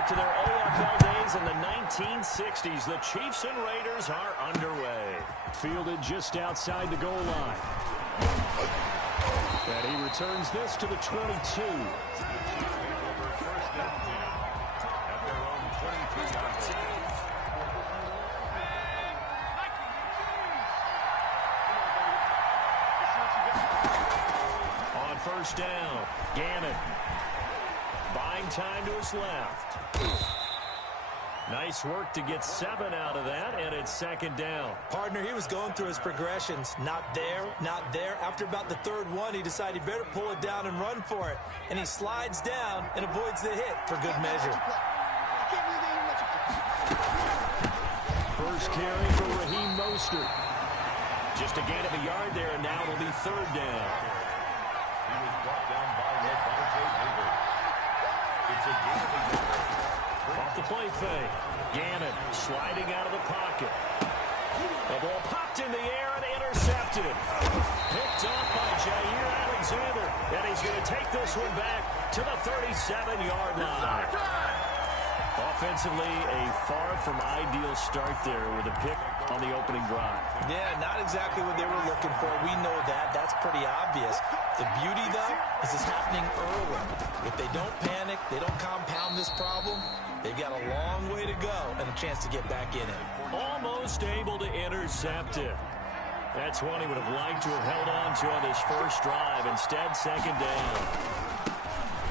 back to their AFL days in the 1960s. The Chiefs and Raiders are underway. Fielded just outside the goal line. And he returns this to the 22. On first down, Gannon. Buying time to his left. Nice work to get 7 out of that, and it's second down. Partner, he was going through his progressions. Not there, not there. After about the third one, he decided he better pull it down and run for it. And he slides down and avoids the hit for good measure. First carry for Raheem Mostert. Just a gain of a yard there, and now it'll be third down. He was brought down by Levante Davis. It's a gain of a yard. Off the play fake. Gannon sliding out of the pocket. The ball popped in the air and intercepted. Picked off by Jair Alexander. And he's going to take this one back to the 37-yard line. Offensively, a far from ideal start there with a pick on the opening drive. Yeah, not exactly what they were looking for. We know that. That's pretty obvious. The beauty, though, is it's happening early. If they don't panic, they don't compound this problem, they've got a long way to go and a chance to get back in it. Almost able to intercept it. That's one he would have liked to have held on to on his first drive. Instead, second down.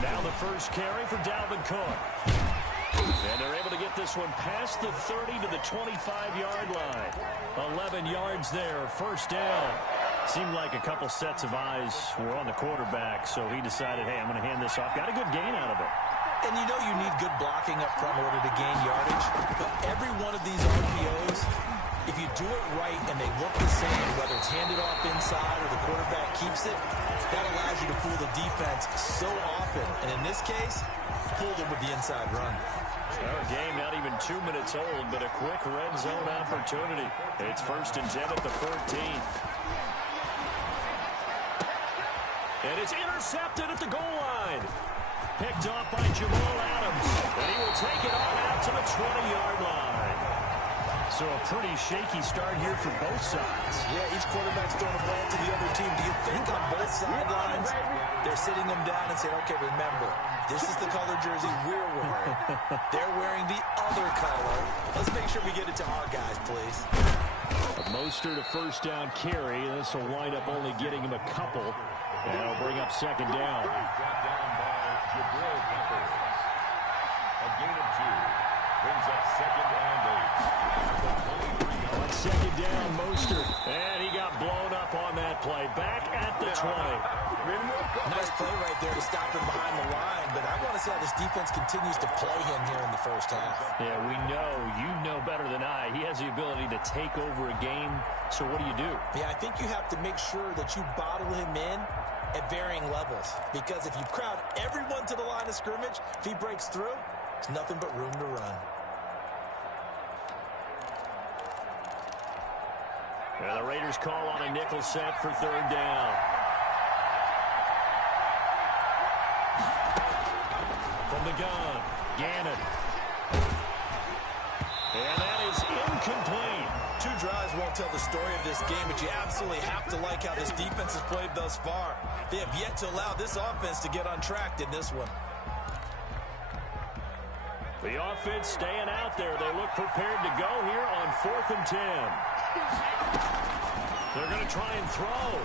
Now the first carry for Dalvin Cook. And they're able to get this one past the 30 to the 25-yard line. 11 yards there, first down. Seemed like a couple sets of eyes were on the quarterback, so he decided, hey, I'm going to hand this off. Got a good gain out of it. And you know you need good blocking up front in order to gain yardage. But every one of these RPOs, if you do it right and they look the same, whether it's handed off inside or the quarterback keeps it, that allows you to fool the defense so often. And in this case, fooled them with the inside run. Our game not even 2 minutes old, but a quick red zone opportunity. It's first and 10 at the 14. And it's intercepted at the goal line. Picked off by Jamal Adams. And he will take it on out to the 20-yard line. So a pretty shaky start here for both sides. Yeah, each quarterback's throwing a ball to the other team. Do you think on both sidelines they're sitting them down and saying, okay, remember, this is the color jersey we're wearing. They're wearing the other color. Let's make sure we get it to our guys, please. Mostert a first down carry. This will wind up only getting him a couple. And it'll bring up second down. A gain of 2 brings up second and 8. On second down, Mostert. And he got blown up on that play. Back at the 20. Nice play right there to stop him behind the line, but I want to see how this defense continues to play him here in the first half. Yeah, we know. You know better than I. He has the ability to take over a game, so what do? Yeah, I think you have to make sure that you bottle him in at varying levels, because if you crowd everyone to the line of scrimmage, if he breaks through, it's nothing but room to run. And the Raiders call on a nickel set for third down. From the gun, Gannon. And that is incomplete. 2 drives won't tell the story of this game, but you absolutely have to like how this defense has played thus far. They have yet to allow this offense to get untracked in this one. The offense staying out there. They look prepared to go here on 4th and 10. They're going to try and throw.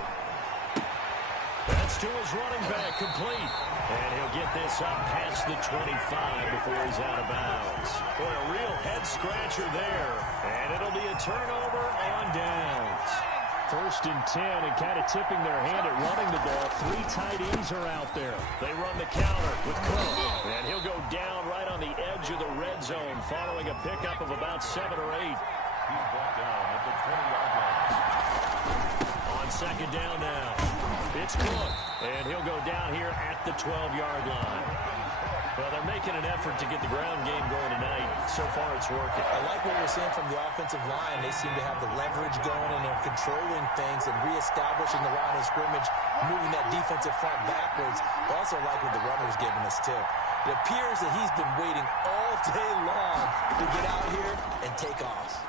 That's to his running back, complete. And he'll get this up past the 25 before he's out of bounds. Boy, a real head-scratcher there. And it'll be a turnover on downs. First and 10, and kind of tipping their hand at running the ball. 3 tight ends are out there. They run the counter with Cook. And he'll go down right on the edge of the red zone following a pickup of about 7 or 8. He's brought down at the 20-yard line. On second down now, it's Cook. And he'll go down here at the 12-yard line. Well, they're making an effort to get the ground game going tonight. So far, it's working. I like what we're seeing from the offensive line. They seem to have the leverage going, and they're controlling things and reestablishing the line of scrimmage, moving that defensive front backwards. I also like what the runner's giving us, too. It appears that he's been waiting all day long to get out here and take off.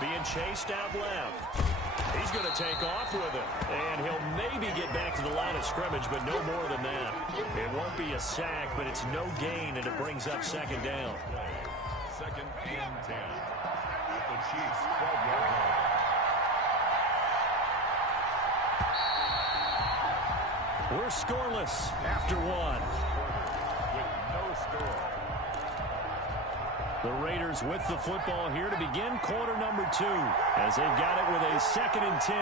Being chased out left. He's going to take off with it. And he'll maybe get back to the line of scrimmage, but no more than that. It won't be a sack, but it's no gain, and it brings up second down. Second and 10. At the Chiefs' 12-yard line. We're scoreless after one. With no score. The Raiders with the football here to begin quarter number 2, as they've got it with a 2nd and 10.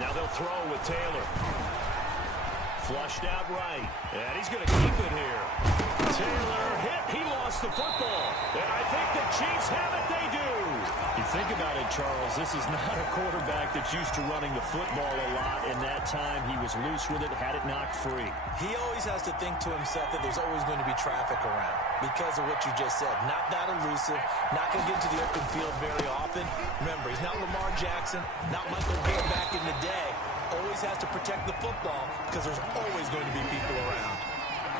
Now they'll throw with Taylor. Flushed out right, and he's going to keep it here. Taylor hit. He lost the football, and I think the Chiefs have it. They do. You think about it, Charles, this is not a quarterback that's used to running the football a lot, and that time he was loose with it, had it knocked free. He always has to think to himself that there's always going to be traffic around because of what you just said. Not that elusive, not going to get to the open field very often. Remember, he's not Lamar Jackson, not Michael Vick back in the day. Always has to protect the football because there's always going to be people around.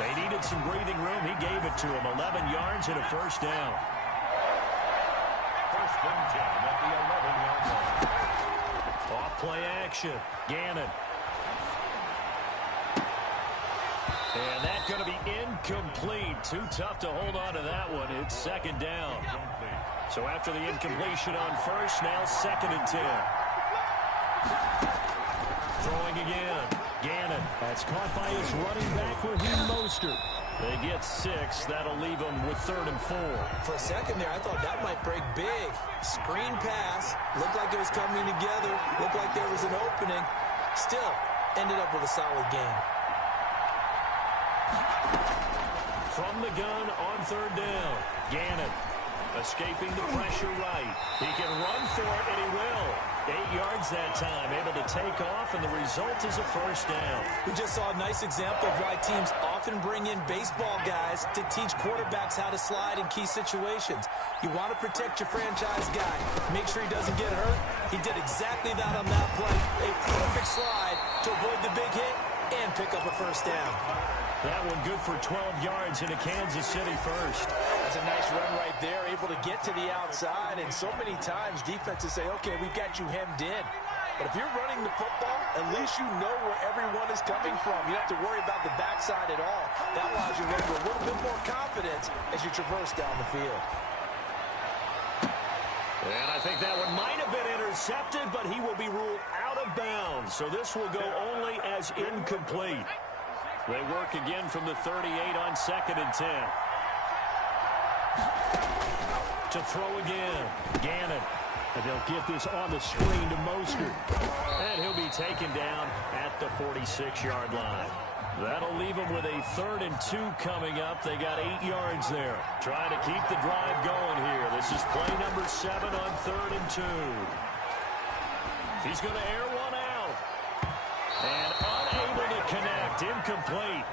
They needed some breathing room. He gave it to him. 11 yards and a first down. First and 10 at the 11-yard line. Off play action. Gannon. And that's going to be incomplete. Too tough to hold on to that one. It's second down. So after the incompletion on first, now 2nd and 10. Throwing again. Gannon. That's caught by his running back, Raheem Mostert. They get 6. That'll leave them with 3rd and 4. For a second there, I thought that might break big. Screen pass. Looked like it was coming together. Looked like there was an opening. Still, ended up with a solid game. From the gun on 3rd down. Gannon escaping the pressure right. He can run for it, and he will. 8 yards that time, able to take off, and the result is a first down. We just saw a nice example of why teams often bring in baseball guys to teach quarterbacks how to slide in key situations. You want to protect your franchise guy. Make sure he doesn't get hurt. He did exactly that on that play. A perfect slide to avoid the big hit and pick up a first down. That one good for 12 yards into Kansas City first. That's a nice run right there, able to get to the outside. And so many times defenses say, okay, we've got you hemmed in. But if you're running the football, at least you know where everyone is coming from. You don't have to worry about the backside at all. That allows you to run with a little bit more confidence as you traverse down the field. And I think that one might have been intercepted, but he will be ruled out of bounds. So this will go only as incomplete. They work again from the 38 on 2nd and 10. To throw again. Gannon. And they'll get this on the screen to Mostert. And he'll be taken down at the 46-yard line. That'll leave them with a 3rd and 2 coming up. They got 8 yards there. Trying to keep the drive going here. This is play number 7 on 3rd and 2. He's going to air one out. And unable to connect. Incomplete.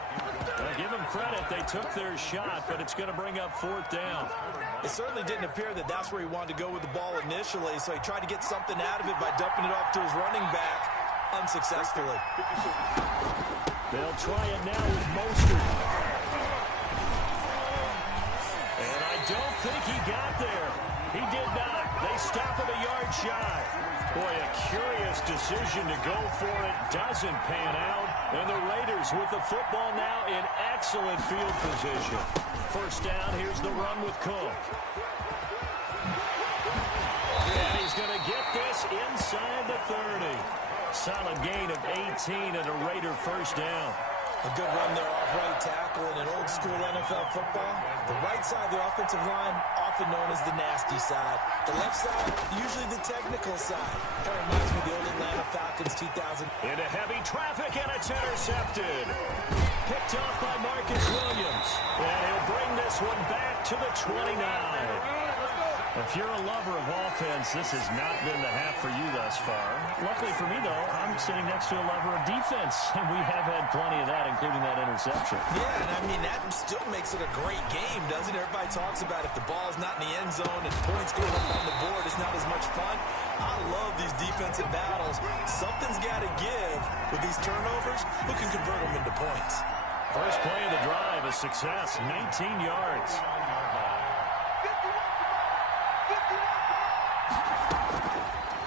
Give them credit. They took their shot, but it's going to bring up 4th down. It certainly didn't appear that that's where he wanted to go with the ball initially, so he tried to get something out of it by dumping it off to his running back unsuccessfully. They'll try it now with Mostert. And I don't think he got there. He did not. They stop him a yard shy. Boy, a curious decision to go for it. Doesn't pan out. And the Raiders with the football now in excellent field position. First down, here's the run with Cook. And he's going to get this inside the 30. Solid gain of 18 and a Raider first down. A good run there off right tackle in an old-school NFL football. The right side of the offensive line, often known as the nasty side. The left side, usually the technical side. Kind of reminds me of the old Atlanta Falcons 2000. Into heavy traffic, and it's intercepted. Picked off by Marcus Williams. And he'll bring this one back to the 29. If you're a lover of offense, this has not been the half for you thus far. Luckily for me, though, I'm sitting next to a lover of defense, and we have had plenty of that, including that interception. Yeah, and I mean, that still makes it a great game, doesn't it? Everybody talks about if the ball's not in the end zone and points going up on the board, it's not as much fun. I love these defensive battles. Something's got to give with these turnovers. Who can convert them into points? a success, 19 yards.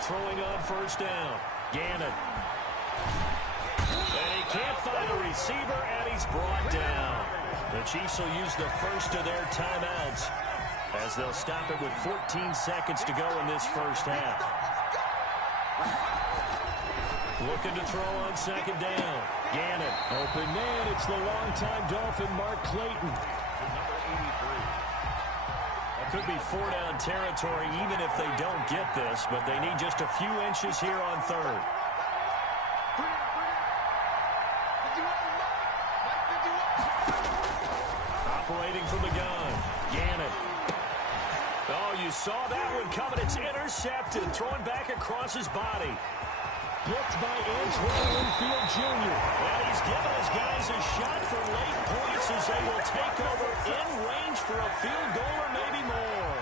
Throwing on first down. Gannon. And he can't find a receiver, and he's brought down. The Chiefs will use the first of their timeouts as they'll stop it with 14 seconds to go in this first half. Looking to throw on second down. Gannon. Open man. It's the longtime Dolphin, Mark Clayton. Could be four-down territory even if they don't get this, but they need just a few inches here on third. Operating from the gun. Gannon. Oh, you saw that one coming. It's intercepted. Throwing back across his body. Blocked by Antoine Winfield Jr. And he's given his guys a shot for late points as they will take over in range for a field goal or maybe more.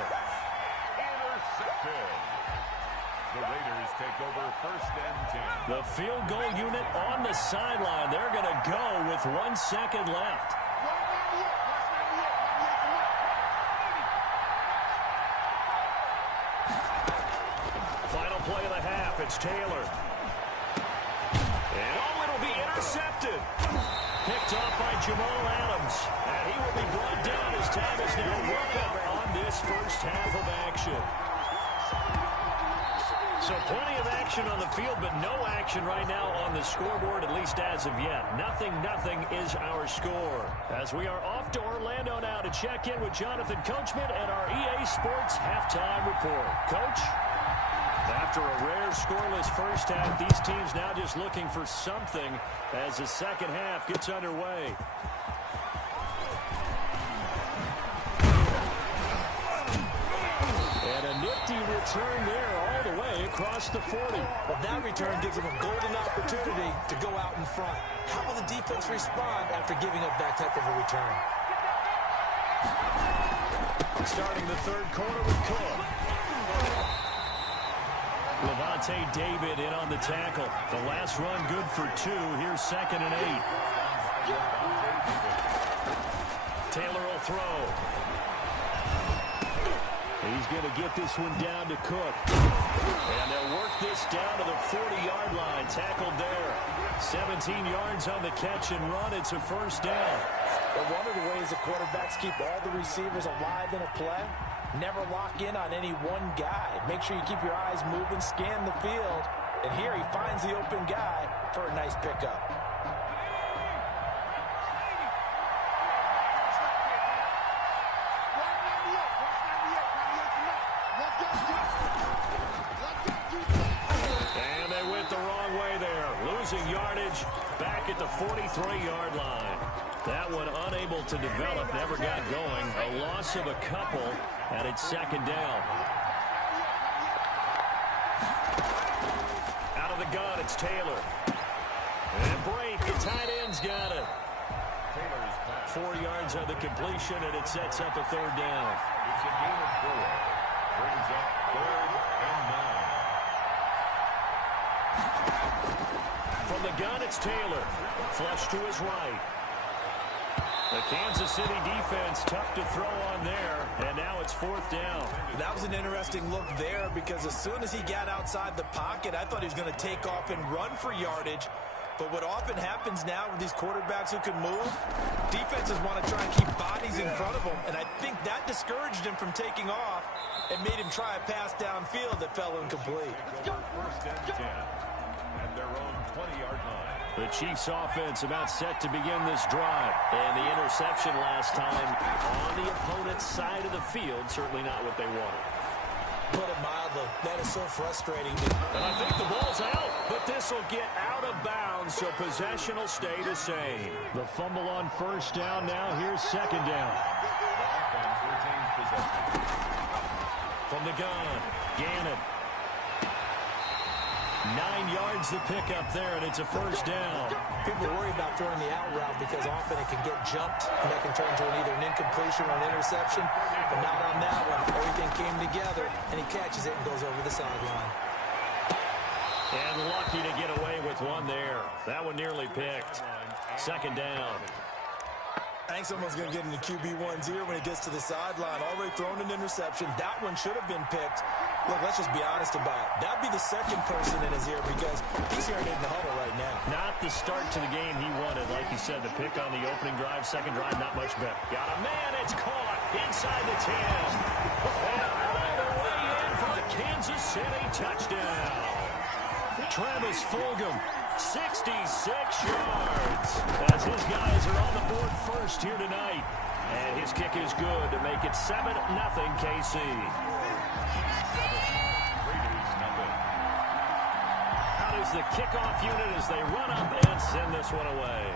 Intercepted. The Raiders take over first and 10. The field goal unit on the sideline. They're going to go with 1 second left. Final play of the half. It's Taylor. And oh, it'll be intercepted. Picked off by Jamal Adams. And he will be brought down as time is now run out on this first half of action. So plenty of action on the field, but no action right now on the scoreboard, at least as of yet. 0-0 is our score. As we are off to Orlando now to check in with Jonathan Coachman and our EA Sports Halftime Report. Coach? After a rare scoreless first half, these teams now just looking for something as the second half gets underway. And a nifty return there all the way across the 40. Well, that return gives them a golden opportunity to go out in front. How will the defense respond after giving up that type of a return? Starting the third quarter with Cook. Levante David in on the tackle. The last run good for 2. Here's 2nd and 8. Taylor will throw. He's going to get this one down to Cook. And they'll work this down to the 40-yard line. Tackled there. 17 yards on the catch and run. It's a first down. Well, one of the ways the quarterbacks keep all the receivers alive in a play, never lock in on any one guy. Make sure you keep your eyes moving, scan the field. And here he finds the open guy for a nice pickup. And they went the wrong way there. Losing yardage back at the 43-yard line. That one unable to develop, never got going. A loss of a couple, and it's second down. Out of the gun, it's Taylor. And break, the tight end's got it. 4 yards on the completion, and it sets up a third down. It's a gain of 4. Brings up 3rd and 9. From the gun, it's Taylor. Flush to his right. The Kansas City defense tough to throw on there, and now it's 4th down. That was an interesting look there because as soon as he got outside the pocket, I thought he was going to take off and run for yardage. But what often happens now with these quarterbacks who can move, defenses want to try and keep bodies in front of them, and I think that discouraged him from taking off and made him try a pass downfield that fell incomplete. First and 10 at their own 20-yard line. The Chiefs offense about set to begin this drive. And the interception last time on the opponent's side of the field, certainly not what they wanted. Put it mildly, that is so frustrating. And I think the ball's out, but this will get out of bounds, so possession will stay the same. The fumble on first down now. Here's second down. The offense retains possession. From the gun, Gannon. 9 yards the pickup there, and it's a first down. People worry about throwing the out route because often it can get jumped, and that can turn into either an incompletion or an interception. But not on that one. Everything came together, and he catches it and goes over the sideline. And lucky to get away with one there. That one nearly picked. Second down. I think someone's going to get in the QB1's ear when he gets to the sideline. Already thrown an interception. That one should have been picked. Look, let's just be honest about it. That'd be the second person in his ear because he's hearing it in the huddle right now. Not the start to the game he wanted. Like you said, the pick on the opening drive, second drive, not much better. Got a man, it's caught inside the 10. And all the way in for a Kansas City touchdown. Travis Fulgham, 66 yards. As his guys are on the board first here tonight. And his kick is good to make it 7-0 KC. Out is the kickoff unit as they run up and send this one away.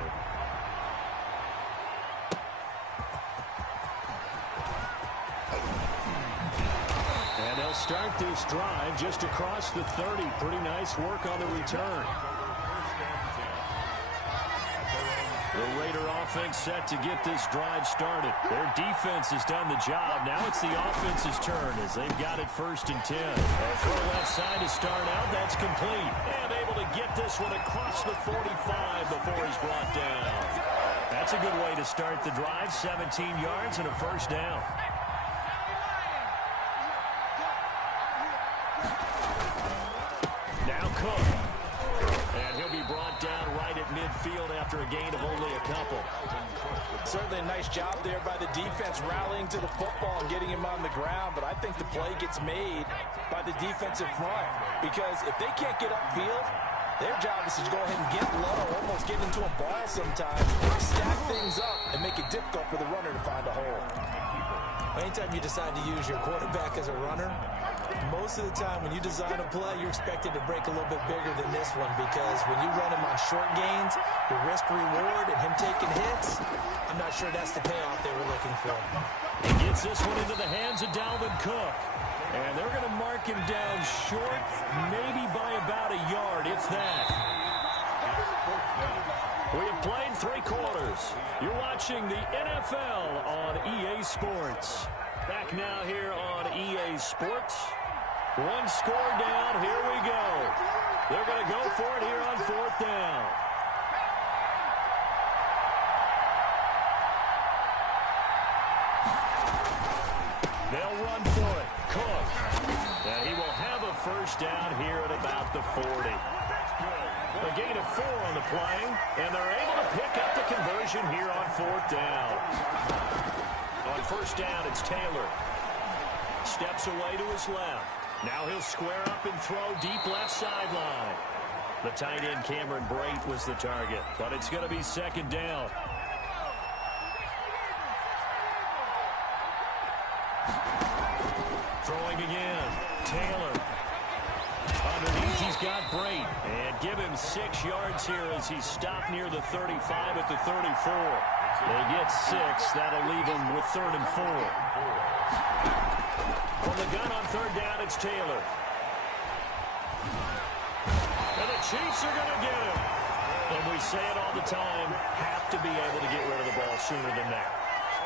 And they'll start this drive just across the 30. Pretty nice work on the return. The Raider offense set to get this drive started. Their defense has done the job. Now it's the offense's turn as they've got it 1st and 10. They'll throw left side to start out. That's complete. And able to get this one across the 45 before he's brought down. That's a good way to start the drive. 17 yards and a 1st down. Now Cook. And he'll be brought down right at midfield after a gain of only a couple. Certainly a nice job there by the defense rallying to the football and getting him on the ground, but I think the play gets made by the defensive front because if they can't get upfield, their job is to go ahead and get low, almost get into a ball sometimes, stack things up, and make it difficult for the runner to find a hole. Anytime you decide to use your quarterback as a runner, most of the time when you design a play, you're expected to break a little bit bigger than this one because when you run him on short gains, your risk-reward and him taking hits, I'm not sure that's the payoff they were looking for. He gets this one into the hands of Dalvin Cook. And they're going to mark him down short, maybe by about a yard, if that. We have played 3 quarters. You're watching the NFL on EA Sports. Back now here on EA Sports. 1 score down. Here we go. They're going to go for it here on 4th down. They'll run for it. Cook. And he will have a 1st down here at about the 40. A gain of 4 on the play, and they're able to pick up the conversion here on 4th down. On 1st down, it's Taylor. Steps away to his left. Now he'll square up and throw deep left sideline. The tight end Cameron Brate was the target, but it's going to be 2nd down. Throwing again. Taylor. Underneath, he's got Brate. And give him 6 yards here as he's stopped near the 35 at the 34. They get 6. That'll leave him with 3rd and 4. From the gun on 3rd down, it's Taylor. And the Chiefs are going to get him. And we say it all the time, have to be able to get rid of the ball sooner than that.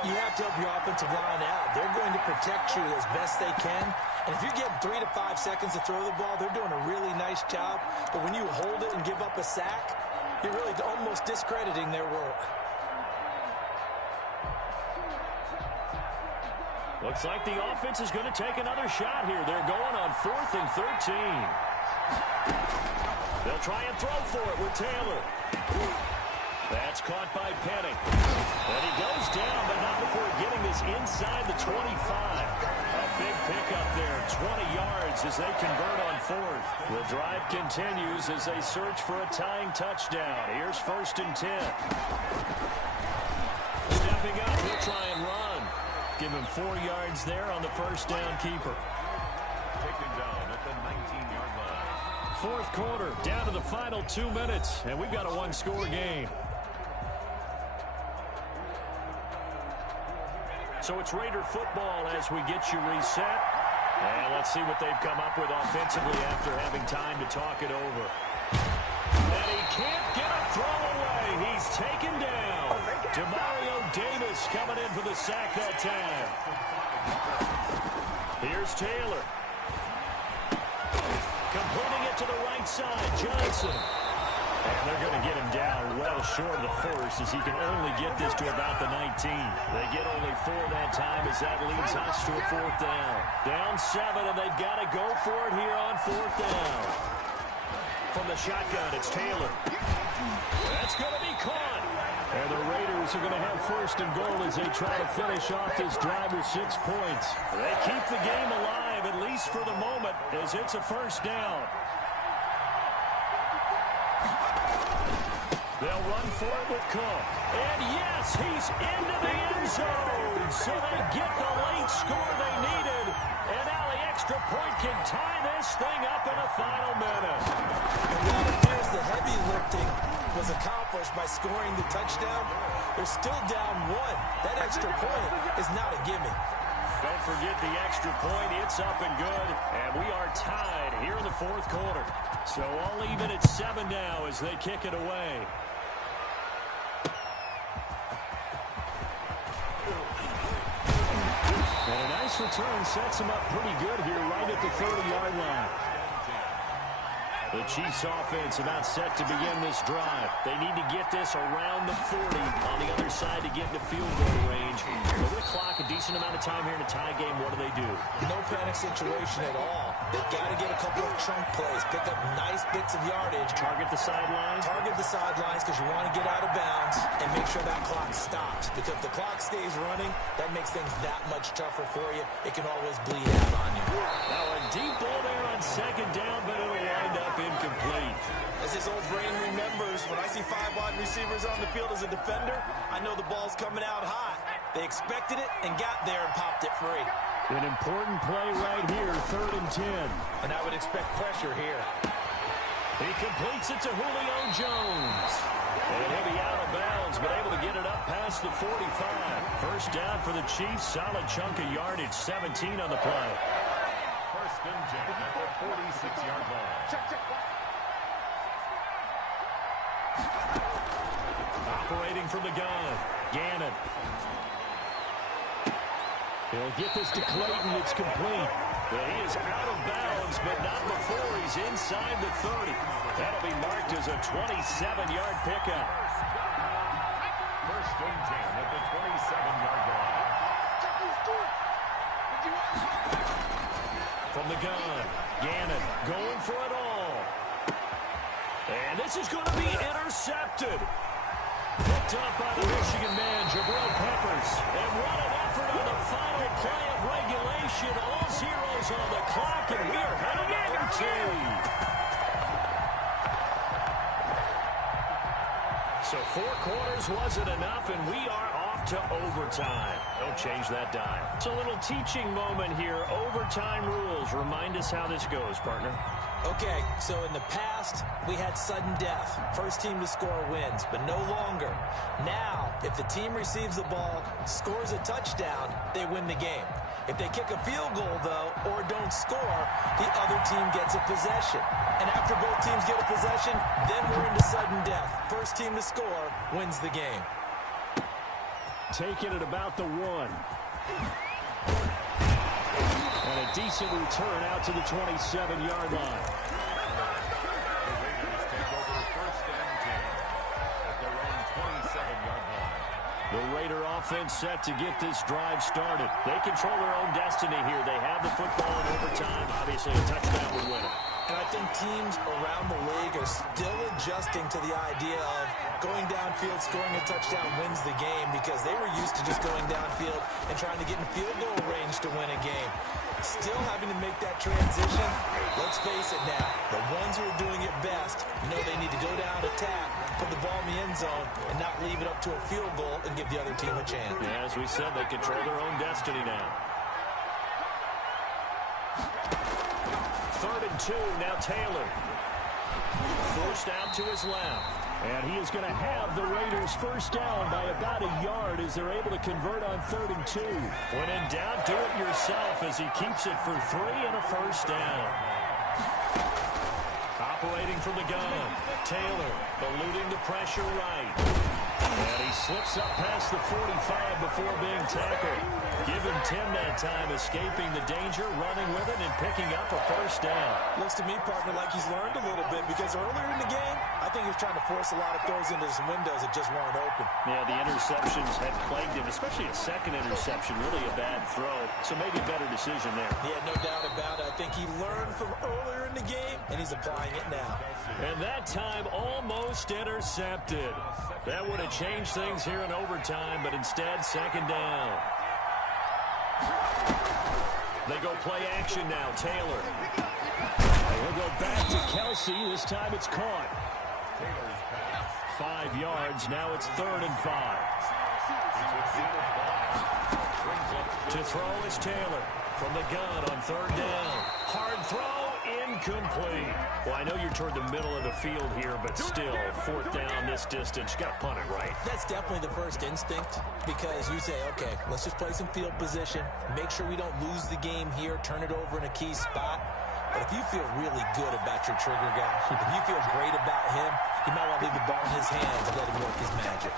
You have to help your offensive line out. They're going to protect you as best they can. And if you get 3 to 5 seconds to throw the ball, they're doing a really nice job. But when you hold it and give up a sack, you're really almost discrediting their work. Looks like the offense is going to take another shot here. They're going on 4th and 13. They'll try and throw for it with Taylor. That's caught by Penny. And he goes down, but not before getting this inside the 25. A big pickup there, 20 yards as they convert on 4th. The drive continues as they search for a tying touchdown. Here's 1st and 10. Stepping up, he'll try and run. Give him 4 yards there on the 1st down keeper. Taken down at the 19-yard line. 4th quarter, down to the final 2 minutes, and we've got a 1-score game. So it's Raider football as we get you reset. And let's see what they've come up with offensively after having time to talk it over. And he can't get a throw away. He's taken down. Demario Davis coming in for the sack that time. Here's Taylor. Completing it to the right side. Johnson. And they're going to get him down well short of the first, as he can only get this to about the 19. They get only 4 that time, as that leads us to a 4th down. Down 7, and they've got to go for it here on 4th down. From the shotgun, it's Taylor. That's going to be caught. And the Raiders are going to have 1st and goal as they try to finish off this drive with 6 points. They keep the game alive, at least for the moment, as it's a 1st down. They'll run for it with Cook. And yes, he's into the end zone. So they get the late score they needed. And now the extra point can tie this thing up in the final minute. And while it appears the heavy lifting was accomplished by scoring the touchdown, they're still down 1. That extra point is not a gimme. Don't forget the extra point. It's up and good. And we are tied here in the 4th quarter. So all even at 7 now as they kick it away. And a nice return sets him up pretty good here right at the 30-yard line. The Chiefs offense about set to begin this drive. They need to get this around the 40 on the other side to get into field goal range. But with the clock, a decent amount of time here in a tie game, what do? No panic situation at all. They've got to get a couple of chunk plays, pick up nice bits of yardage. Target the sidelines? Target the sidelines because you want to get out of bounds and make sure that clock stops. Because if the clock stays running, that makes things that much tougher for you. It can always bleed out on you. Now a deep ball there on 2nd down, but it'll wind up incomplete. As his old brain remembers, when I see 5 wide receivers on the field as a defender, I know the ball's coming out hot. They expected it and got there and popped it free. An important play right here, 3rd and 10. And I would expect pressure here. He completes it to Julio Jones. And he'll be out of bounds, but able to get it up past the 45. 1st down for the Chiefs. Solid chunk of yardage, 17 on the play. 1st and 10 at the 46-yard line. Operating from the gun, Gannon. He'll get this to Clayton. It's complete. But he is out of bounds, but not before he's inside the 30. That'll be marked as a 27-yard pickup. 1st and 10 at the 27-yard line. From the gun, Gannon going for it all. And this is going to be intercepted. Picked up by the Michigan man, Jabril Peppers. And what an effort on the final play of regulation. All zeros on the clock, and we are heading to OT. So 4 quarters wasn't enough, and we are off to overtime. Don't change that dime. It's a little teaching moment here. Overtime rules. Remind us how this goes, partner. Okay, so in the past, we had sudden death. 1st team to score wins, but no longer. Now, if the team receives the ball, scores a touchdown, they win the game. If they kick a field goal, though, or don't score, the other team gets a possession. And after both teams get a possession, then we're into sudden death. 1st team to score wins the game. Taking it about the 1. And a decent return out to the 27-yard line. The Raiders take over 1st and 10 at their own 27-yard line. The Raider offense set to get this drive started. They control their own destiny here. They have the football in overtime. Obviously, a touchdown would win it. And I think teams around the league are still adjusting to the idea of going downfield, scoring a touchdown wins the game, because they were used to just going downfield and trying to get in field goal range to win a game. Still having to make that transition. Let's face it now, the ones who are doing it best know they need to go down, attack, put the ball in the end zone, and not leave it up to a field goal and give the other team a chance. Yeah, as we said, they control their own destiny now. 3rd and 2, now Taylor. Forced out to his left. And he is going to have the Raiders 1st down by about a yard as they're able to convert on 3rd and 2. When in doubt, do it yourself as he keeps it for 3 and a 1st down. Operating from the gun, Taylor eluding the pressure right. And he slips up past the 45 before being tackled. Give him 10 that time, escaping the danger, running with it, and picking up a first down. Looks to me, partner, like he's learned a little bit, because earlier in the game, I think he was trying to force a lot of throws into some windows that just weren't open. Yeah, the interceptions had plagued him, especially a second interception, really a bad throw. So maybe a better decision there. Yeah, no doubt about it. I think he learned from earlier in the game, and he's applying it now. And that time almost intercepted. That would have changed things here in overtime, but instead, second down. They go play action now. Taylor. He'll go back to Kelsey. This time it's caught. 5 yards. Now it's 3rd and 5. To throw is Taylor from the gun on 3rd down. Hard throw, incomplete. Well, I know you're toward the middle of the field here, but still, 4th down this distance. You got to punt it right. That's definitely the first instinct, because you say, okay, let's just play some field position, make sure we don't lose the game here, turn it over in a key spot. But if you feel really good about your trigger guy, if you feel great about him, you might want to leave the ball in his hands and let him work his magic.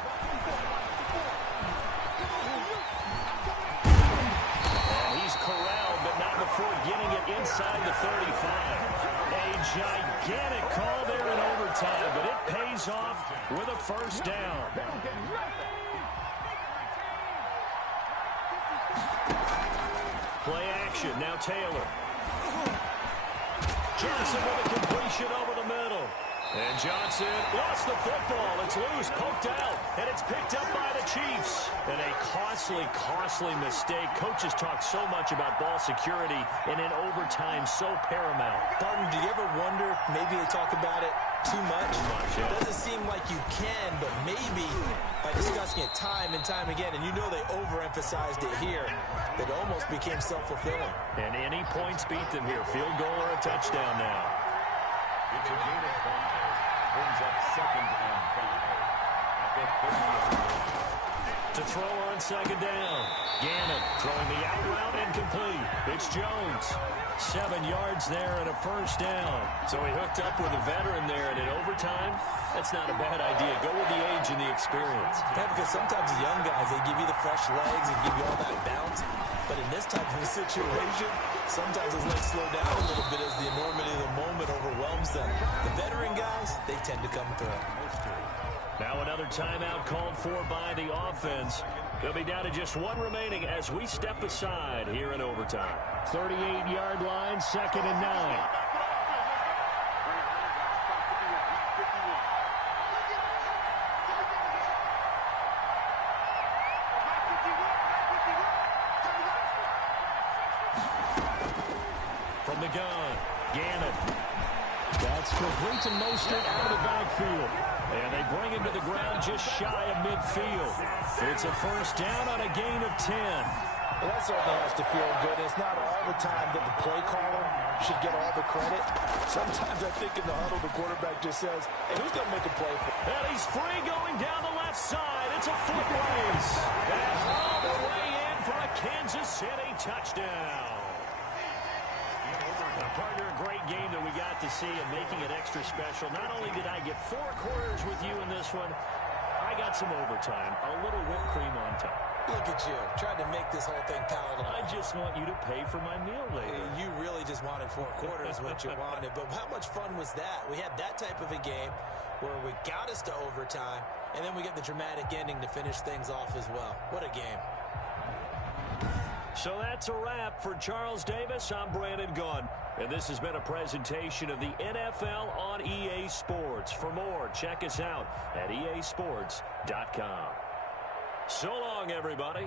And he's corralled, but not before getting it inside the 35. A gigantic call there in overtime, but it pays off with a first down. Play action. Now Taylor. Johnson with a completion over the middle. And Johnson lost the football. It's loose, poked out, and it's picked up by the Chiefs. And a costly mistake. Coaches talk so much about ball security, and in overtime, so paramount. Barton, do you ever wonder, maybe they talk about it too much? Yeah. It doesn't seem like you can, but maybe by discussing it time and time again, and you know they overemphasized it here, it almost became self-fulfilling. And any points beat them here. Field goal or a touchdown now. It's a gain of 5. Brings up 2nd and 5. At the 30. To throw on 2nd down. Gannon throwing the out route incomplete. It's Jones. 7 yards there and a first down. So he hooked up with a veteran there, and in overtime, that's not a bad idea. Go with the age and the experience. Yeah, because sometimes the young guys, they give you the fresh legs and give you all that bounce. But in this type of a situation, sometimes his legs slow down a little bit as the enormity of the moment overwhelms them. The veteran guys, they tend to come through. Now another timeout called for by the offense. They'll be down to just 1 remaining as we step aside here in overtime. 38-yard line, 2nd and 9. From the gun, Gannon. That's complete to Mostert out of the backfield. And they bring him to the ground just shy of midfield. It's a first down on a gain of 10. Well, that certainly has to feel good. It's not all the time that the play caller should get all the credit. Sometimes I think in the huddle, the quarterback just says, hey, who's going to make a play for me? And he's free going down the left side. It's a foot race. And all the way in for a Kansas City touchdown. Partner, a great game that we got to see, and making it extra special. Not only did I get 4 quarters with you in this one, I got some overtime, a little whipped cream on top. Look at you, trying to make this whole thing palatable. I just want you to pay for my meal later. You really just wanted 4 quarters, what you wanted. But how much fun was that? We had that type of a game where we got us to overtime, and then we get the dramatic ending to finish things off as well. What a game. So that's a wrap for Charles Davis. I'm Brandon Gunn. And this has been a presentation of the NFL on EA Sports. For more, check us out at easports.com. So long, everybody.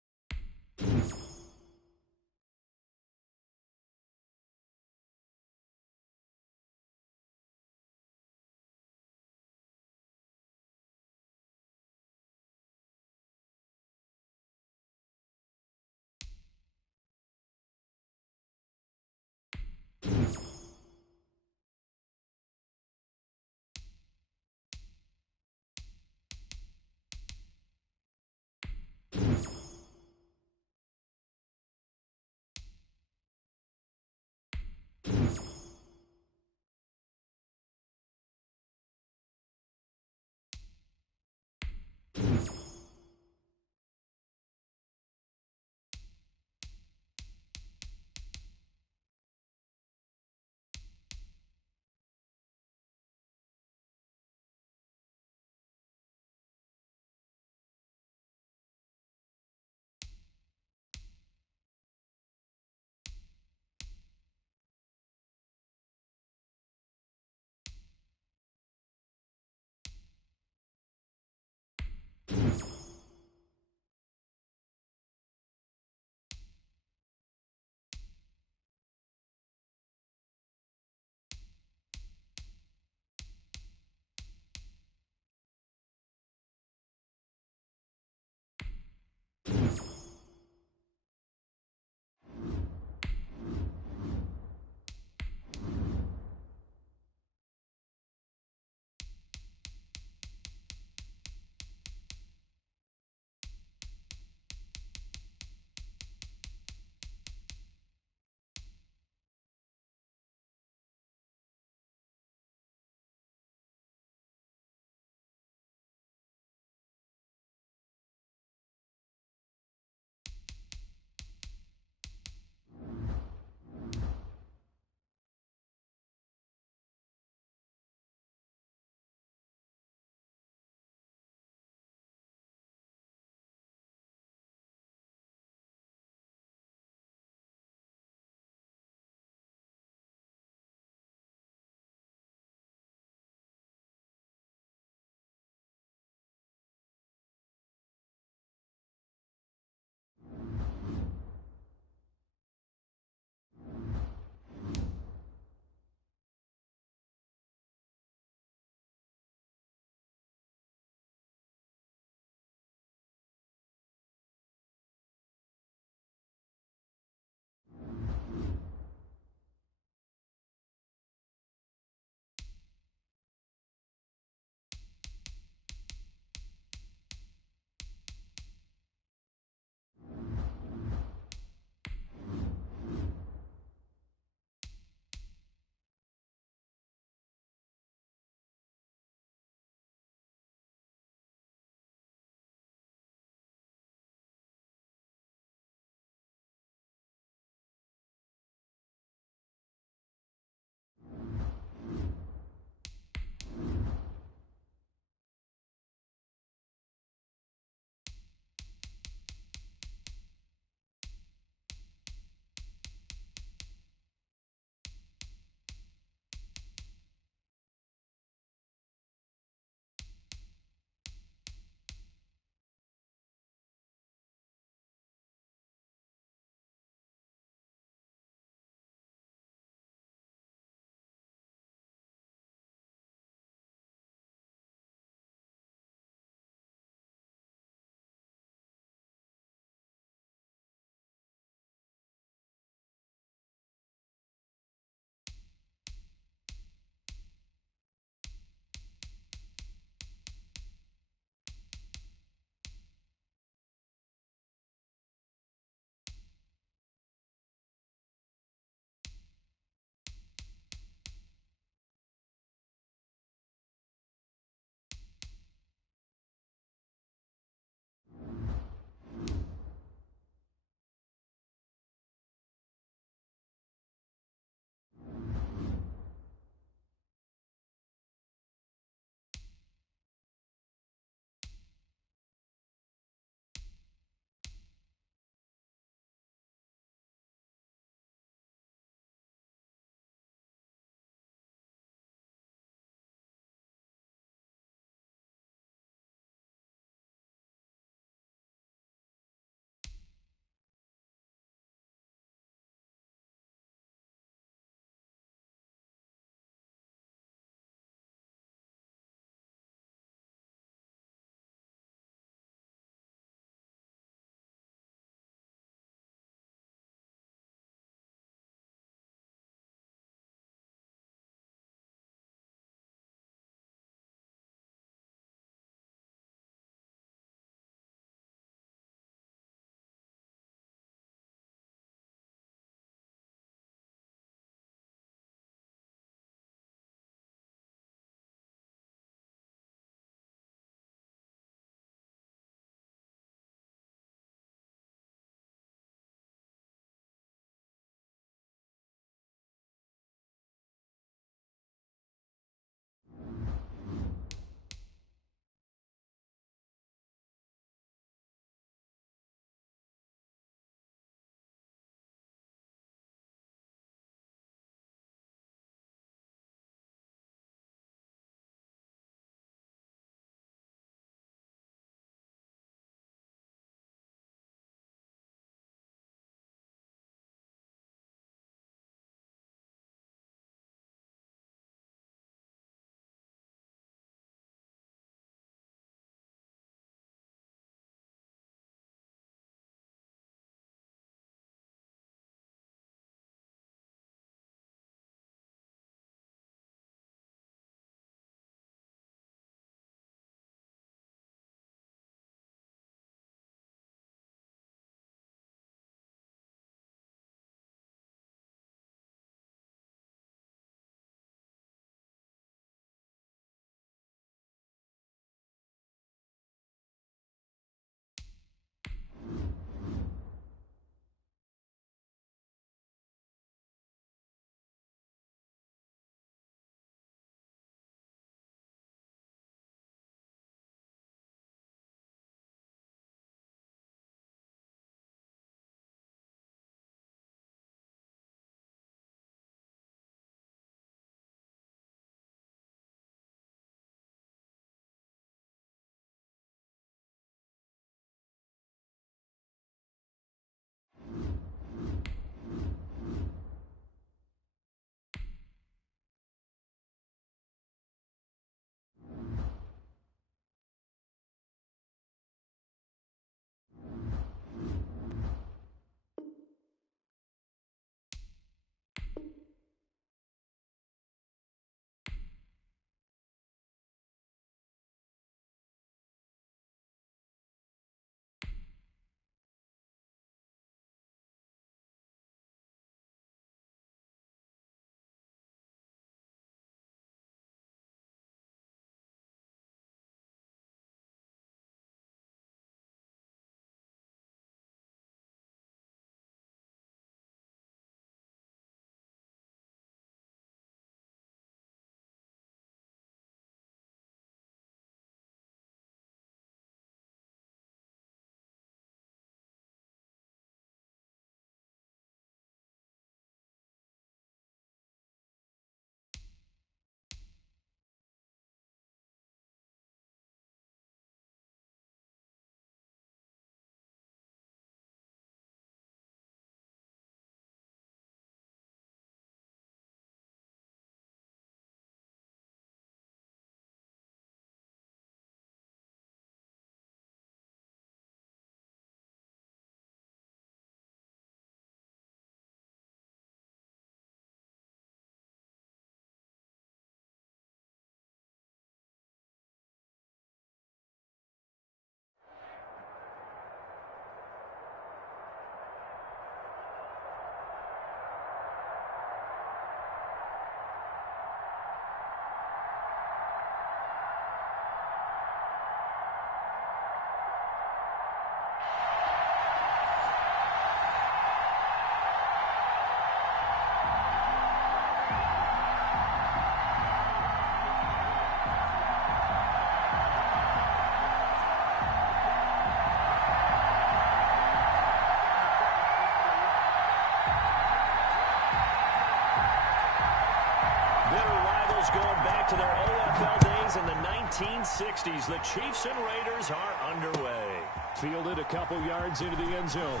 as in the 1960s, the Chiefs and Raiders are underway. Fielded a couple yards into the end zone.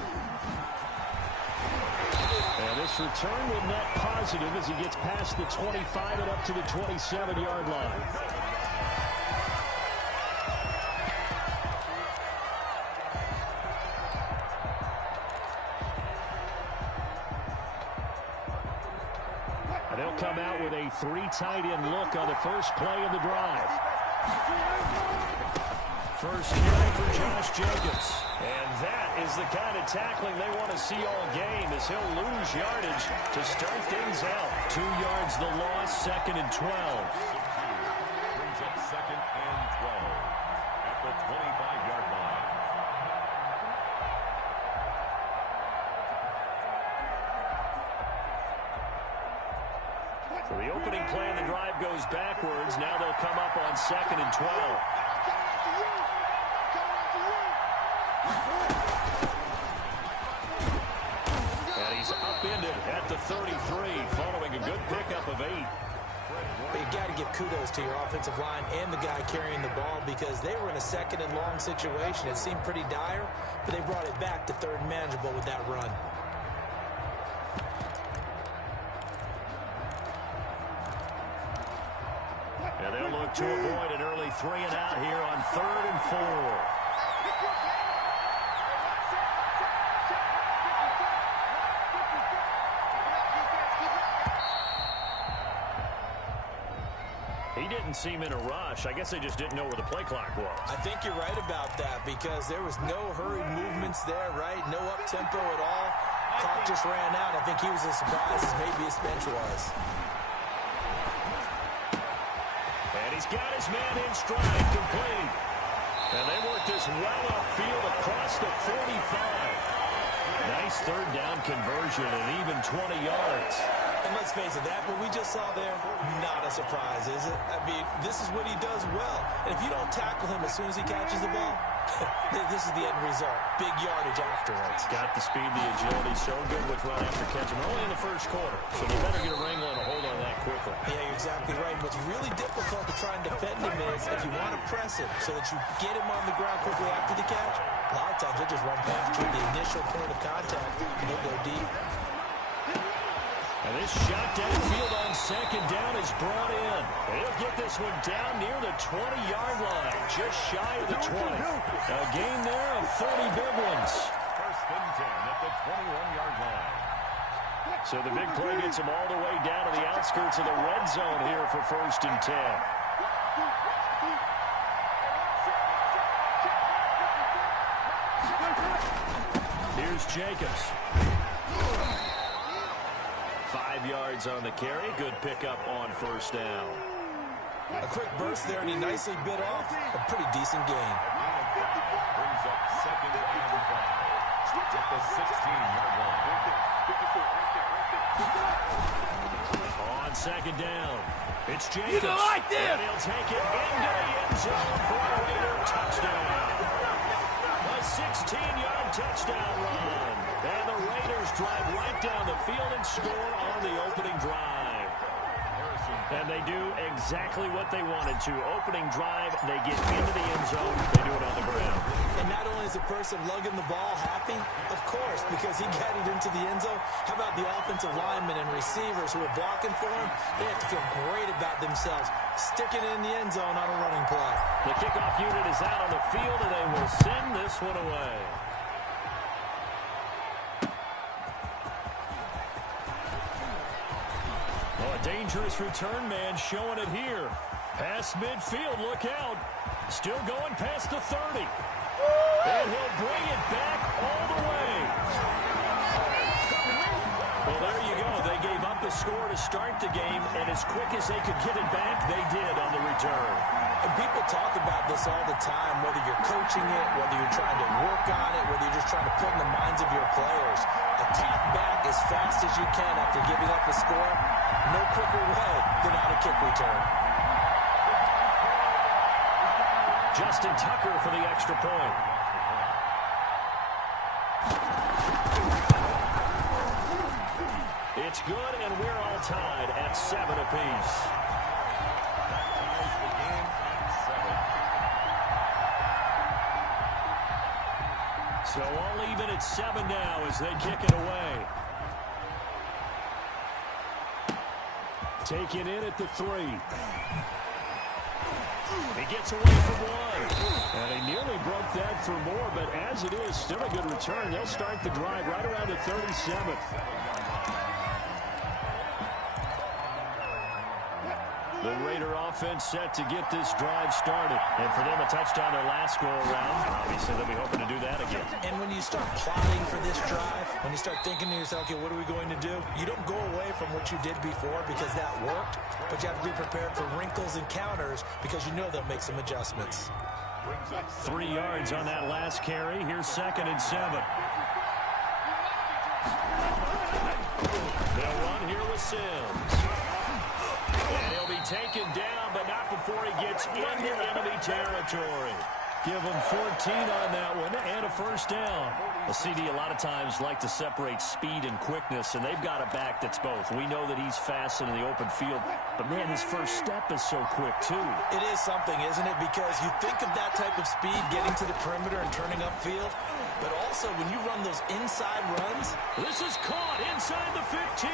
And this return will net positive as he gets past the 25 and up to the 27-yard line. And they'll come out with a 3 tight end look on the first play of the drive. First carry for Josh Jacobs. And that is the kind of tackling they want to see all game as he'll lose yardage to start things out. 2 yards the loss, 2nd and 12. Brings up 2nd and 12 at the 25-yard line. So the opening play of the drive goes backwards. Now they'll come up on 2nd and 12. And he's upended at the 33 following a good pickup of 8. But you got to give kudos to your offensive line and the guy carrying the ball because they were in a 2nd and long situation. It seemed pretty dire, but they brought it back to 3rd and manageable with that run. And they'll look to avoid an early 3 and out here on 3rd and 4. He didn't seem in a rush. I guess they just didn't know where the play clock was. I think you're right about that because there was no hurried movements there, right? No up-tempo at all. Clock just ran out. I think he was as surprised as maybe his bench was. And he's got his man in stride, complete. And they work this well upfield across the 45. Nice 3rd down conversion and even 20 yards. And let's face it, that what we just saw there, not a surprise, is it? I mean, this is what he does well. And if you don't tackle him as soon as he catches the ball, this is the end result. Big yardage afterwards. Got the speed, the agility, so good with run after catch. And only in the first quarter, so they better get a wrangle and a hold on that quickly. Yeah, you're exactly right. What's really difficult to try and defend him is if you want to press him so that you get him on the ground quickly after the catch, a lot of times they'll just run past you at the initial point of contact and they'll go deep. And this shot downfield on 2nd down is brought in. He'll get this one down near the 20-yard line, just shy of the 20. A gain there of 30 big ones. 1st and 10 at the 21-yard line. So the big play gets him all the way down to the outskirts of the red zone here for 1st and 10. Here's Jacobs. 5 yards on the carry. Good pickup on 1st down. A quick burst there, and he nicely bit off a pretty decent gain. Brings up 2nd and 5 at the 16-yard line. On 2nd down, it's Jacobs. You don't like this! And he'll take it into the end zone for a Raider touchdown. A 16-yard touchdown run. And the Raiders drive right down the field and score on the opening drive. And they do exactly what they wanted to. Opening drive, they get into the end zone. They do it on the ground. And not only is the person lugging the ball happy, of course, because he got it into the end zone. How about the offensive linemen and receivers who are blocking for him? They have to feel great about themselves, sticking it in the end zone on a running play. The kickoff unit is out on the field, and they will send this one away. Dangerous return man showing it here. Past midfield, look out. Still going past the 30. And he'll bring it back all the way. Well, there you go. They gave up the score to start the game, and as quick as they could get it back, they did on the return. And people talk about this all the time, whether you're coaching it, whether you're trying to work on it, whether you're just trying to put in the minds of your players. Attack back as fast as you can after giving up a score. No quicker way than on a kick return. Justin Tucker for the extra point. It's good, and we're all tied at 7 apiece. That ties the game So all even at 7 now as they kick it away. Taken in at the 3. He gets away from 1. And he nearly broke that for more, but as it is, still a good return. They'll start the drive right around the 37th. The Raider offense set to get this drive started. And for them, a touchdown their last go-around. Obviously, they'll be hoping to do that again. And when you start plotting for this drive, when you start thinking to yourself, okay, what are we going to do? You don't go away from what you did before because that worked, but you have to be prepared for wrinkles and counters because you know they'll make some adjustments. 3 yards on that last carry. Here's 2nd and 7. They'll run here with Sims. And he'll be taken down, but not before he gets into enemy territory. Give him 14 on that one and a first down. A CD a lot of times like to separate speed and quickness, and they've got a back that's both. We know that he's fast in the open field, but, man, his first step is so quick, too. It is something, isn't it? Because you think of that type of speed getting to the perimeter and turning upfield, but also when you run those inside runs. This is caught inside the 15.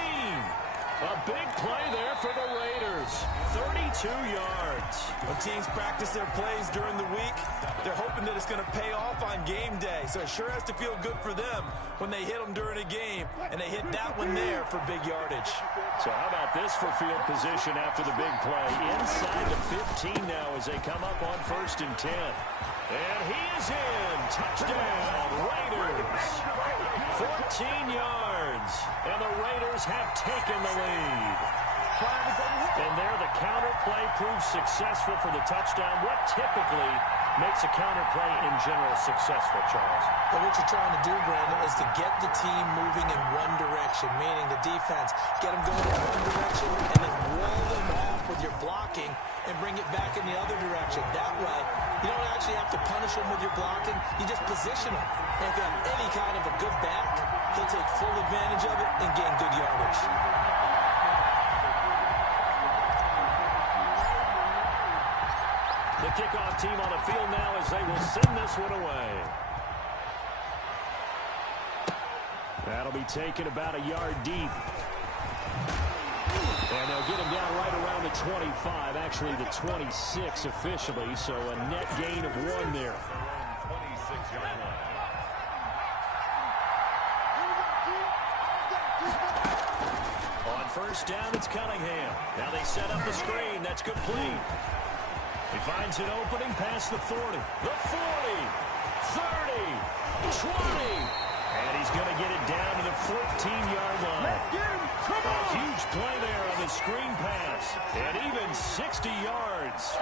A big play there for the Raiders. 32 yards. When teams practice their plays during the week, they're hoping that it's going to pay off on game day. So it sure has to feel good for them when they hit them during a game, and they hit that one there for big yardage. So how about this for field position after the big play? Inside the 15 now as they come up on 1st and 10. And he is in. Touchdown, Raiders. 14 yards. And the Raiders have taken the lead. And there the counter play proves successful for the touchdown. What typically makes a counter play in general successful, Charles? But what you're trying to do, Brandon, is to get the team moving in one direction, meaning the defense, get them going in one direction, and then roll them off with your blocking and bring it back in the other direction. That way, you don't actually have to punish them with your blocking. You just position them. And if you have any kind of a good back, he'll take full advantage of it and gain good yardage. The kickoff team on the field now as they will send this one away. That'll be taken about a yard deep. And they'll get him down right around the 25, actually the 26 officially, so a net gain of 1 there. 26-yard line. On 1st down, it's Cunningham. Now they set up the screen. That's complete. He finds an opening past the 40, the 40, 30, 20. And he's going to get it down to the 14-yard line. A huge play there on the screen pass. And even 60 yards.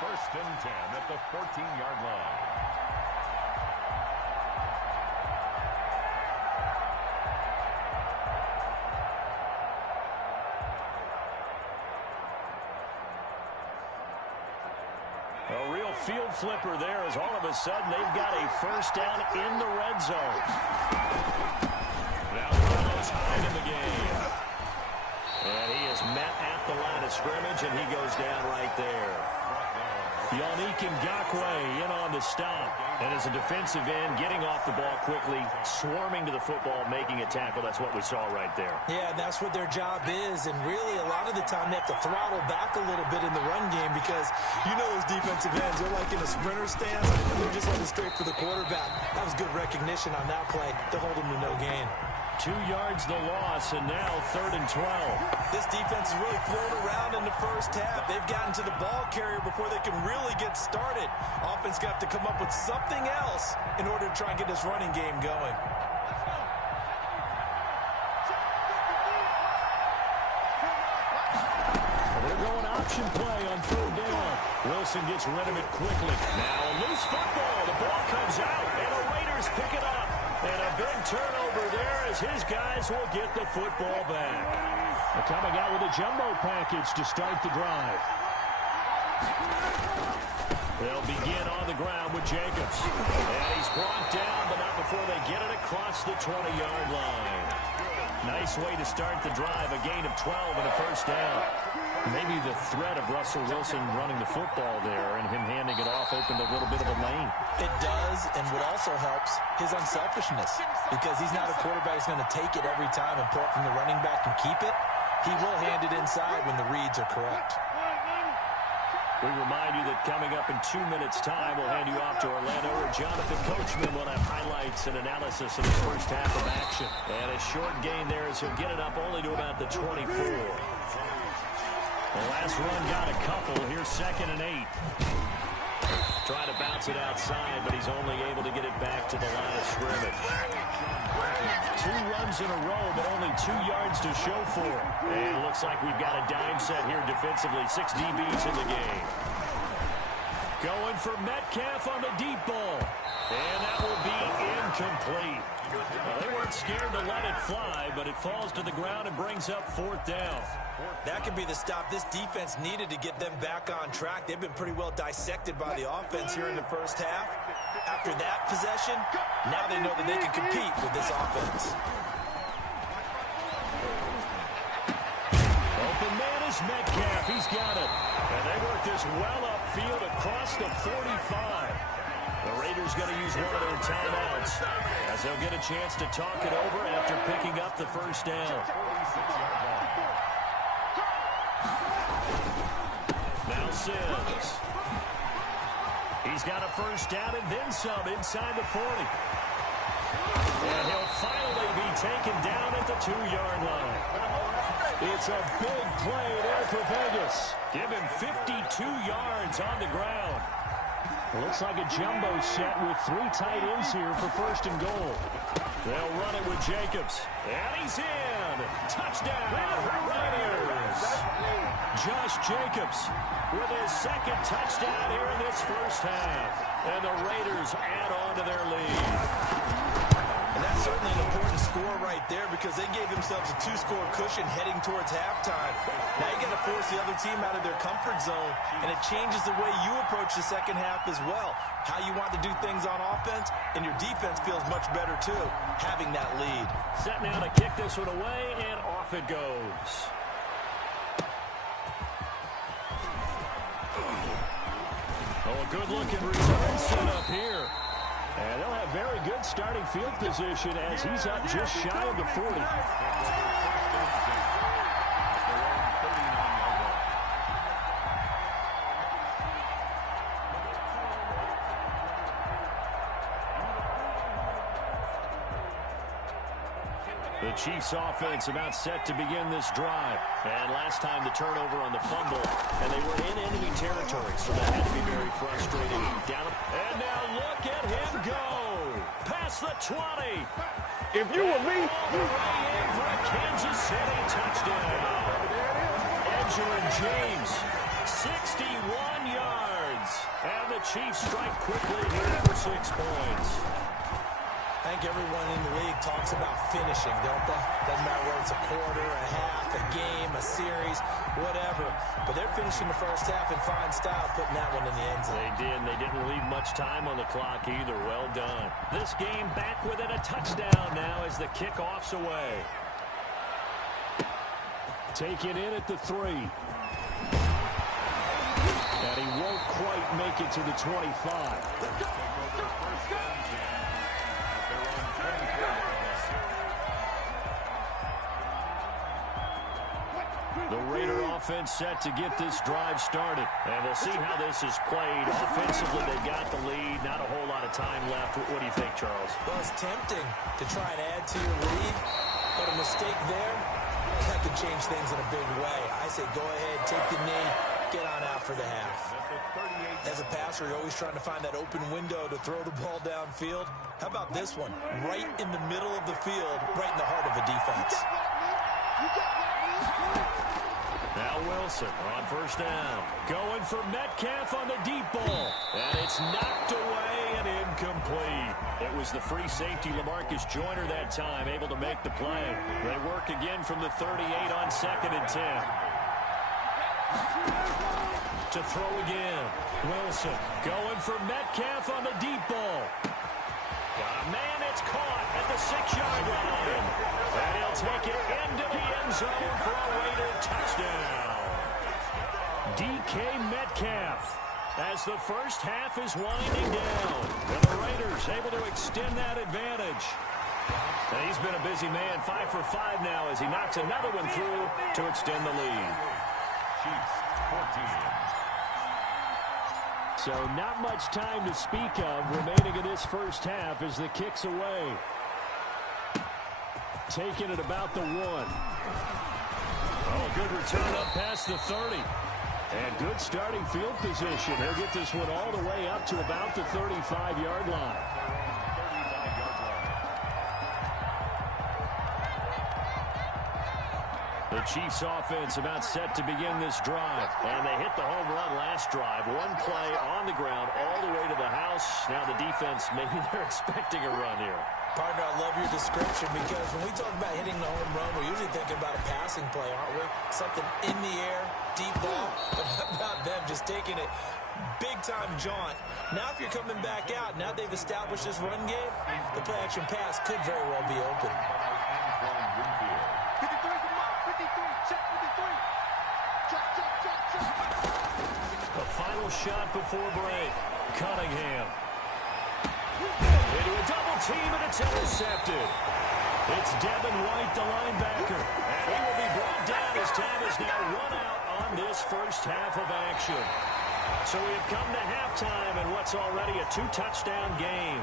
1st and 10 at the 14-yard line. A real field flipper there as all of a sudden they've got a first down in the red zone. Now Carlos Hyde in the game. And he is met at the line of scrimmage, and he goes down right there. Yannick Ngakoue in on the stop. And as a defensive end, getting off the ball quickly, swarming to the football, making a tackle. That's what we saw right there. Yeah, and that's what their job is. And really, a lot of the time, they have to throttle back a little bit in the run game because you know those defensive ends, they're like in a sprinter stance, and they're just headed straight for the quarterback. That was good recognition on that play to hold them to no gain. 2 yards the loss, and now 3rd and 12. This defense is really thrown around in the first half. They've gotten to the ball carrier before they can really get started. Offense got to come up with something else in order to try and get this running game going. They're going option play on 3rd down. Wilson gets rid of it quickly. Now a loose football. The ball comes out, and the Raiders pick it up. And a big turnover there as his guys will get the football back. They're coming out with a jumbo package to start the drive. They'll begin on the ground with Jacobs. And he's brought down, but not before they get it across the 20-yard line. Nice way to start the drive, a gain of 12 and a first down. Maybe the threat of Russell Wilson running the football there and him handing it off opened a little bit of a lane. It does, and what also helps, his unselfishness. Because he's not a quarterback who's going to take it every time and pull it from the running back and keep it. He will hand it inside when the reads are correct. We remind you that coming up in 2 minutes' time, we'll hand you off to Orlando, where Jonathan Coachman will have highlights and analysis of the first half of action. And a short gain there as he'll get it up only to about the 24. The last run got a couple. Here's 2nd and 8. Trying to bounce it outside, but he's only able to get it back to the line of scrimmage. 2 runs in a row, but only 2 yards to show for it. And it looks like we've got a dime set here defensively. 6 DBs in the game. Going for Metcalf on the deep ball. And that will be incomplete. Well, they weren't scared to let it fly, but it falls to the ground and brings up 4th down. That could be the stop this defense needed to get them back on track. They've been pretty well dissected by the offense here in the first half. After that possession, now they know that they can compete with this offense. Open man is Metcalf. He's got it. And they work this well upfield across the 45. The Raiders going to use one of their timeouts as they'll get a chance to talk it over after picking up the first down. Now Sims. He's got a first down and then some inside the 40. And he'll finally be taken down at the 2-yard line. It's a big play there for Vegas. Give him 52 yards on the ground. Looks like a jumbo set with 3 tight ends here for 1st and goal. They'll run it with Jacobs. And he's in. Touchdown, Raiders. Josh Jacobs with his 2nd touchdown here in this first half. And the Raiders add on to their lead. And that's certainly an important score right there because they gave themselves a 2-score cushion heading towards halftime. Now you got to force the other team out of their comfort zone, and it changes the way you approach the second half as well. How you want to do things on offense, and your defense feels much better too, having that lead. Set now to kick this one away, and off it goes. Oh, a good-looking return set up here. And they'll have very good starting field position as he's up just shy of the 40. The Chiefs offense about set to begin this drive. And last time the turnover on the fumble, and they were in enemy territory, so that had to be very frustrating. And now look at him go. Past the 20. If you were me, all the way in for a Kansas City touchdown. Edger and James, 61 yards. And the Chiefs strike quickly here for 6 points. I think everyone in the league talks about finishing, don't they? Doesn't matter whether it's a quarter, a half, a game, a series, whatever. But they're finishing the first half in fine style, putting that one in the end zone. They did, and they didn't leave much time on the clock either. Well done. This game back within a touchdown now as the kickoff's away. Take it in at the 3. And he won't quite make it to the 25. The Raider offense set to get this drive started. And we'll see how this is played. Offensively, they got the lead. Not a whole lot of time left. What do you think, Charles? Well, it's tempting to try and add to your lead, but a mistake there, that could change things in a big way. I say go ahead, take the knee, get on out for the half. As a passer, you're always trying to find that open window to throw the ball downfield. How about this one? Right in the middle of the field, right in the heart of a defense. Now Wilson on first down. Going for Metcalf on the deep ball. And it's knocked away and incomplete. It was the free safety LaMarcus Joyner that time, able to make the play. They work again from the 38 on 2nd and 10. To throw again. Wilson going for Metcalf on the deep ball. Got a man, it's caught at the 6-yard line. And he'll take it into the end zone for a Raider touchdown. DK Metcalf as the first half is winding down. And the Raiders able to extend that advantage. And he's been a busy man, 5 for 5 now as he knocks another one through to extend the lead. Chiefs 14. So not much time to speak of remaining in this first half as the kick's away. Taking it about the 1. Oh, good return up past the 30. And good starting field position. He'll get this one all the way up to about the 35-yard line. The Chiefs offense about set to begin this drive. And they hit the home run last drive. One play on the ground all the way to the house. Now the defense, maybe they're expecting a run here. Partner, I love your description because when we talk about hitting the home run, we're usually thinking about a passing play, aren't we? Something in the air, deep ball. But how about them just taking it big-time jaunt? Now if you're coming back out, now they've established this run game, the play-action pass could very well be open. 53, check 53. Check. The final shot before break. Cunningham. Into a double team, and it's intercepted. It's Devin White, the linebacker. And he will be brought down as time is now run out on this first half of action. So we have come to halftime in what's already a 2-touchdown game.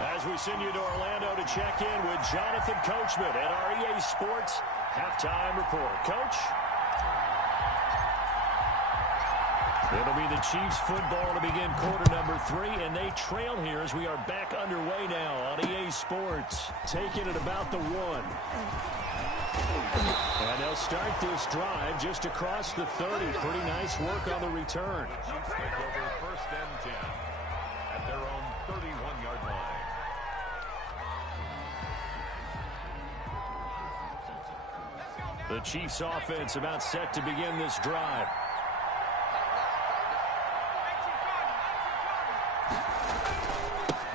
As we send you to Orlando to check in with Jonathan Coachman at our EA Sports Halftime Report. Coach? It'll be the Chiefs football to begin quarter number 3, and they trail here as we are back underway now on EA Sports. Taking it about the 1. And they'll start this drive just across the 30. Pretty nice work on the return. The Chiefs take over first and 10 at their own 31-yard line. The Chiefs offense about set to begin this drive.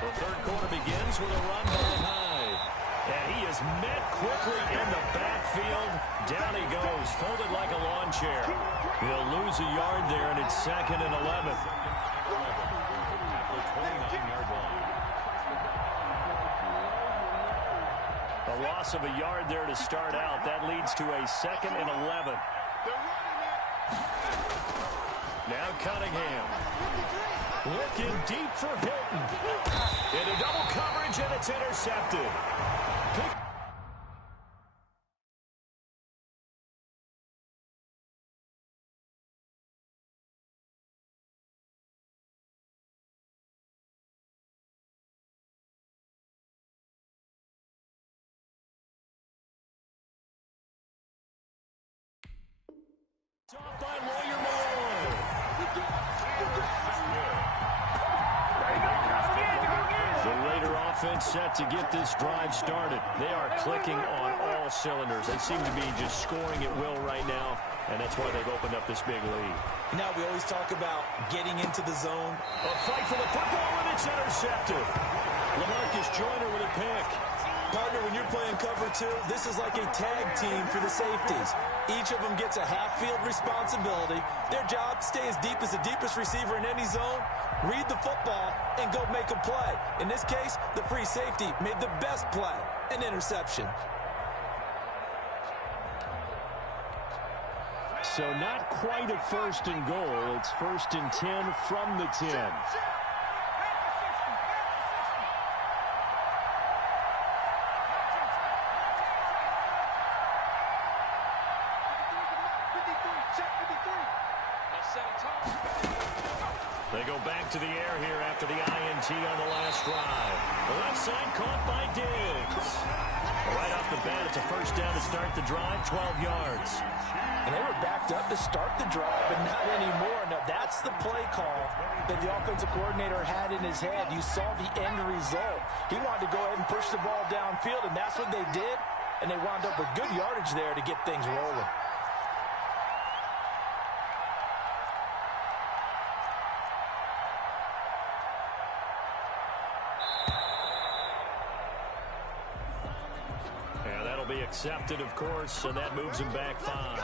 The third quarter begins with a run by Hyde. And he is met quickly in the backfield. Down he goes, folded like a lawn chair. He'll lose a yard there, and it's 2nd and 11. A loss of a yard there to start out. That leads to a 2nd and 11. Now Cunningham. Looking deep for Hilton. Into double coverage, and it's intercepted. Off by Lawyer Malone. The Raider offense set to get this drive started. They are clicking on all cylinders. They seem to be just scoring at will right now, and that's why they've opened up this big lead. Now we always talk about getting into the zone. A fight for the football, and it's intercepted. LaMarcus Joyner with a pick. Partner, when you're playing cover 2, this is like a tag team for the safeties. Each of them gets a half-field responsibility. Their job, stay as deep as the deepest receiver in any zone, read the football, and go make a play. In this case, the free safety made the best play, an interception. So not quite a 1st and goal. It's 1st and 10 from the 10. They go back to the air here after the INT on the last drive. The left side caught by Diggs. Right off the bat, it's a 1st down to start the drive, 12 yards. And they were backed up to start the drive, but not anymore. Now, that's the play call that the offensive coordinator had in his head. You saw the end result. He wanted to go ahead and push the ball downfield, and that's what they did. And they wound up with good yardage there to get things rolling. Be accepted, of course, and that moves him back 5.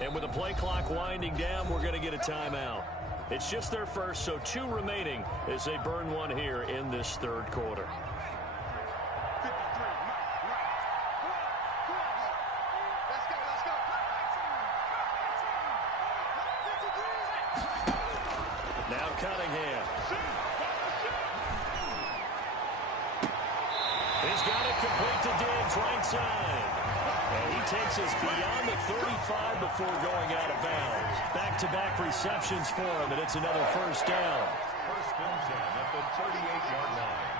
And with the play clock winding down, we're going to get a timeout. It's just their first, so 2 remaining as they burn one here in this third quarter. Now Cunningham. He's got it complete to Diggs, right side. And he takes us beyond the 35 before going out of bounds. Back-to-back receptions for him, and it's another first down. First and 10 at the 38-yard line.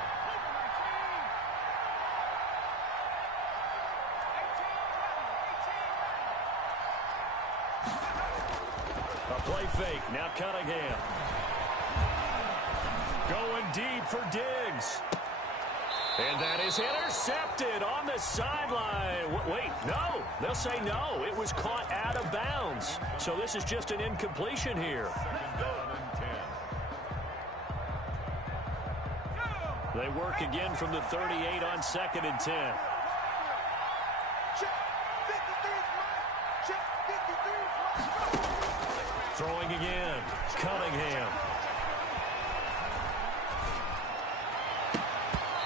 A play fake. Now Cunningham. Going deep for Diggs. And that is intercepted on the sideline. Wait, no. They'll say no. It was caught out of bounds. So this is just an incompletion here. They work again from the 38 on 2nd and 10. Throwing again. Cunningham.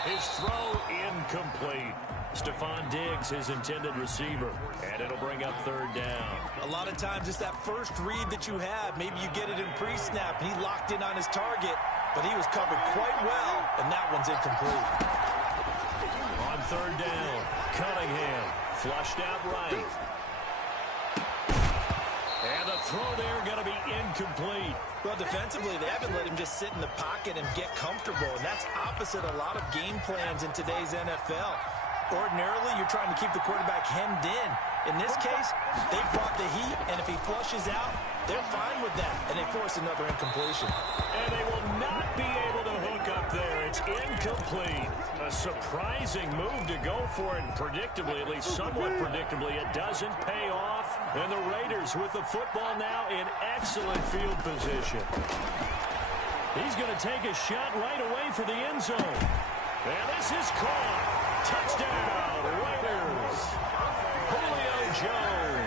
His throw incomplete. Stephon Diggs, his intended receiver. And it'll bring up 3rd down. A lot of times it's that first read that you have. Maybe you get it in pre-snap, and he locked in on his target, but he was covered quite well, and that one's incomplete. On 3rd down, Cunningham flushed out right. And the throw there going to be incomplete. Well, defensively, they haven't let him just sit in the pocket and get comfortable, and that's opposite a lot of game plans in today's NFL. Ordinarily, you're trying to keep the quarterback hemmed in. In this case, they brought the heat, and if he flushes out, they're fine with that, and they force another incompletion. And they will not be able to hook up there. It's incomplete. A surprising move to go for it, and predictably, at least somewhat predictably, it doesn't pay off. And the Raiders with the football now in excellent field position. He's going to take a shot right away for the end zone. And this is caught. Touchdown, Raiders. Julio Jones.